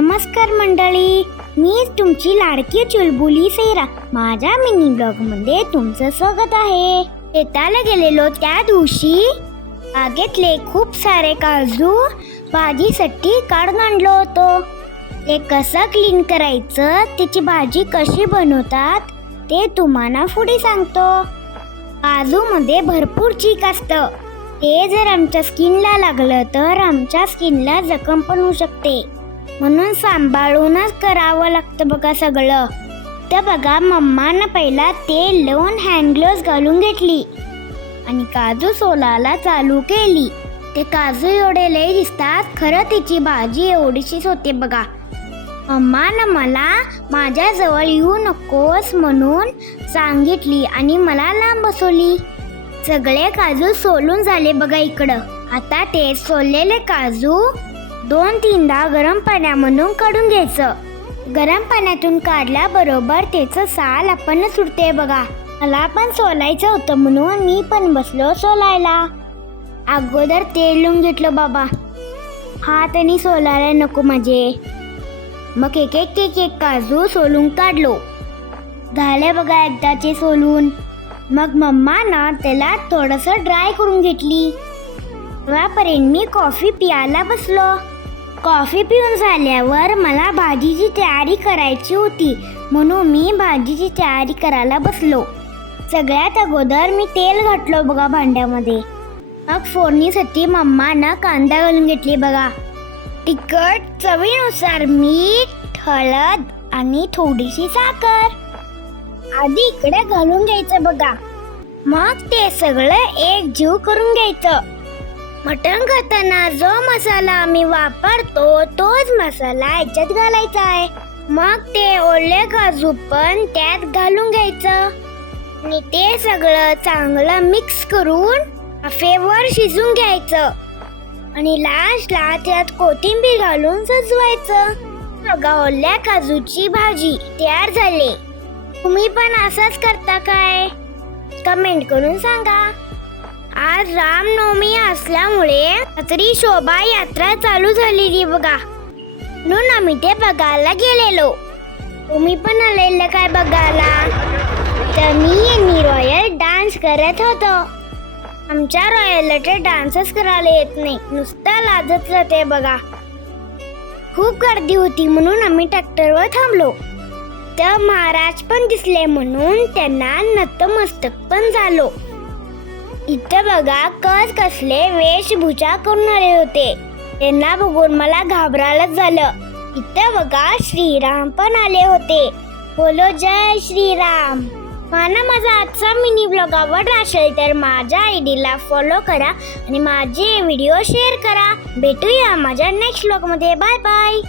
नमस्कार मंडळी, मी तुमची लाडकी चुलबुली सैरा. माझ्या मिनी ब्लॉग मध्ये तुमचं स्वागत आहे. शेताला गेलेलो त्या दिवशी बागेतले खूप सारे काजू भाजीसाठी काढून आणलो होतो. ते कसं क्लीन करायचं, त्याची भाजी कशी बनवतात ते तुम्हाला पुढे सांगतो. काजू मध्ये भरपूर चीक असतं. ते जर आमच्या स्किनला लागलं तर आमच्या स्किनला जखम पण होऊ शकते. म्हणून सांभाळूनच करावं लागतं बघा सगळं. तर बघा, मम्मानं पहिला तेल लावून हँड ग्लोव्स घालून घेतली आणि काजू सोलायला चालू केली. ते काजू एवढे लय दिसतात, खरं तिची भाजी एवढीशीच होते बघा. मम्मानं मला माझ्याजवळ येऊ नकोस म्हणून सांगितली आणि मला लांब बसवली. सगळे काजू सोलून झाले बघा इकडं. आता ते सोललेले काजू 2-3दा गरम पाण्यामधून काढून घ्यायचं. गरम पाण्यातून काढल्याबरोबर त्याचं साल आपण सुटते बघा. मला पण सोलायचं होतं म्हणून मी पण बसलो सोलायला. अगोदर तेल लावून घेतलं बाबा, हात आणि सोलायला नको माझे. मग एक काजू सोलून काढलो. झाले बघा एकदाचे सोलून. मग मम्मानं त्याला थोडंसं ड्राय करून घेतली. तेव्हापर्यंत मी कॉफी प्यायला बसलो. कॉफी पिऊन झाल्यावर मला भाजीची तयारी करायची होती म्हणून मी भाजीची तयारी करायला बसलो. सगळ्यात अगोदर मी तेल घातलो बघा भांड्यामध्ये. मग फोडणीसाठी मम्मानं कांदा घालून घेतली बघा. तिखट, चवीनुसार मीठ, हळद आणि थोडीशी साखर आधी इकडे घालून घ्यायचं बघा. मग ते सगळं एकजीव करून घ्यायचं. मटण करताना जो मसाला आम्ही वापरतो तोच मसाला याच्यात घालायचा आहे. मग ते ओले काजू पण त्यात घालून घ्यायचं आणि ते सगळं चांगलं मिक्स करून वाफेवर शिजून घ्यायचं आणि लास्टला त्यात कोथिंबीर घालून सजवायचं. बघा, ओल्या काजूची भाजी तयार झाली. तुम्ही पण असंच करता काय? कमेंट करून सांगा. आज रामनवमी असल्यामुळे रात्री शोभायात्रा चालू झालेली बघा, म्हणून आम्ही ते बघायला गेलेलो. तुम्ही पण आलेलं काय बघायला? तर मी आणि रॉयल डान्स करत होतो. आमच्या रॉयलला ते डान्सच करायला येत नाही, नुसता लाजत राहते बघा. खूप गर्दी होती म्हणून आम्ही ट्रॅक्टरवर थांबलो. तर महाराज पण दिसले म्हणून त्यांना नतमस्तक पण झालो. इथं बघा कसले वेशभूषा करून आले होते. त्यांना बघून मला घाबरायलाच झालं. इथं बघा श्रीराम पण आले होते. बोलो जय श्रीराम. मला माझा आजचा मिनी ब्लॉग आवडला असेल तर माझ्या आयडीला फॉलो करा आणि माझे व्हिडिओ शेअर करा. भेटूया माझ्या नेक्स्ट ब्लॉग मध्ये. Bye bye.